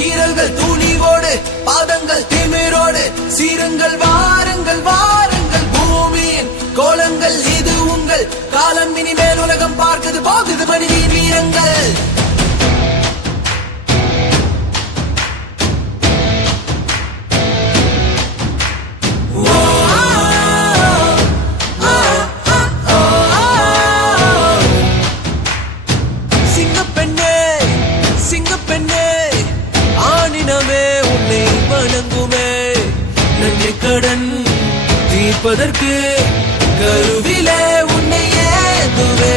கீரல்கள் துணிவோடு பாதங்கள் திமிரோடு சீருங்கள் வாருங்கள் வாருங்கள் பூமியின் கோலங்கள் இது உங்கள் காலம் இனிமேல் உலகம் பார்க்குது போகுது மனிதன் வீரங்கள் கடன் தீர்ப்பதற்கு கருவிலே உன்னை ஏதுவே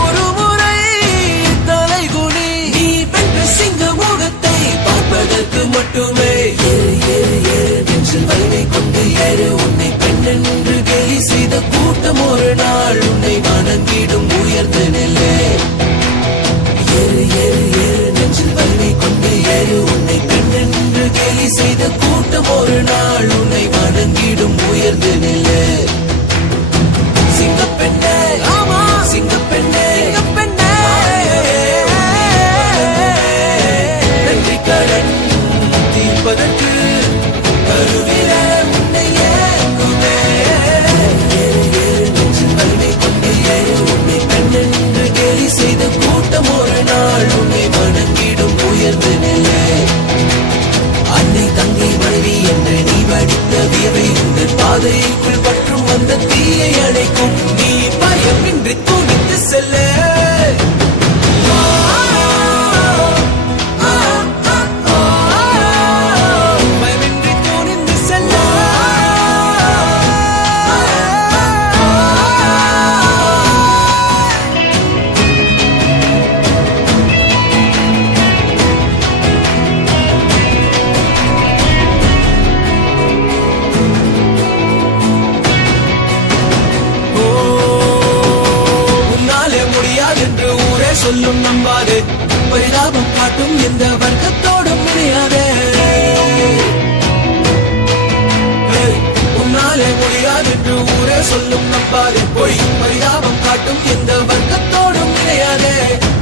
ஒரு முறை தலைகுனி நீ வென்ற சிங்க முகத்தை பார்ப்பதற்கு மட்டுமே ஏறு ஏறு ஏறு நெஞ்சில் வலிமை கொண்டு ஏறு உன்னை பெண் என்று கேலி செய்த கூட்டம் ஒரு நாள் உன்னை வணங்கிடும் உயர்ந்த நிலை ஏறு ஏறு ஏறு நெஞ்சில் வலிமை கொண்டு ஏறு உன்னை பெண் என்று கேலி செய்த கூட்டம் ஒரு நாள் உன்னை வணங்கிடும் உயர்ந்த நிலை சிங்கப்பெண்ணே ஆமா சிங்கப்பெண்ணே சிங்கப்பெண்ணே நன்றி கடன் தீர்ப்பதற்கு கருவில உன்னை ஏங்குமே ஏறு ஏறு நெஞ்சில் வலிமை கொண்டு ஏறு உன்னை பெண் என்று கேலி செய்த கூட்டம் ஒரு நாள் உன்னை வணங்கிடும் உயர்ந்த நிலை அன்னை தங்கை மனைவி என்று நீ வடித்த வியவை உங்கள் பாதைக்குள் பற்றும் வந்த தீயை அணைக்கும் நீ பயமின்றி துணித்து செல்ல பயமின்றி துணிந்து செல்ல என்று ஊரே சொல்லும் நம்பாதே பரிதாபம் காட்டும் எந்த வர்க்கத்தோடும் இணையாதே உன்னாலே முடியாது என்று ஊரே சொல்லும் நம்பாதே பொய் பரிதாபம் காட்டும் எந்த வர்க்கத்தோடும் இணையாதே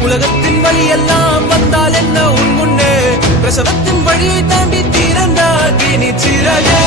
உலகத்தின் வழி எல்லாம் வந்தால் என்ன உன் முன்னே பிரசவத்தின் வழியை தாண்டி திறந்தாக்கி நிச்சிறகே